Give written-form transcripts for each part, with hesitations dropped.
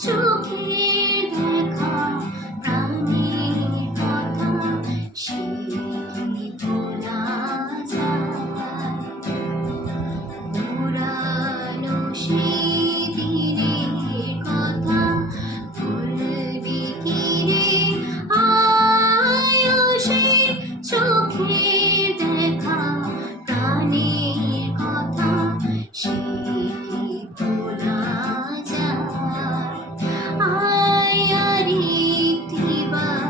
চোখের দেখা প্রাণের কথা সে কি ভোলা যায়? পুরানো সেই দিনের কথা ভুলবি কি রে? আয়ো সেই চোখের দেখা প্রাণের কথা সে কি ভোলা যায়? আয় আর একটিবার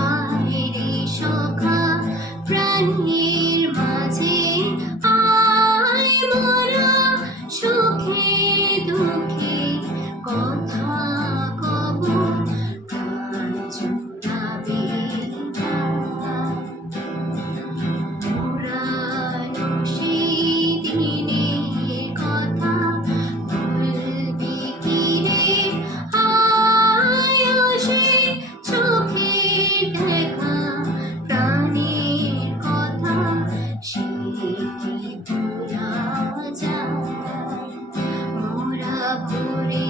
আয় রে সখা প্রাণের মাঝে আয় মোরা সুখে দুঃখে কথা কব প্রাণ জুড়াবে পুরানো সেই দিনের কথা ভুলবি কি রে? আয়ো সেই চোখের দেখা প্রাণের কথা সে কি ভোলা যায়? মোরা ভোরে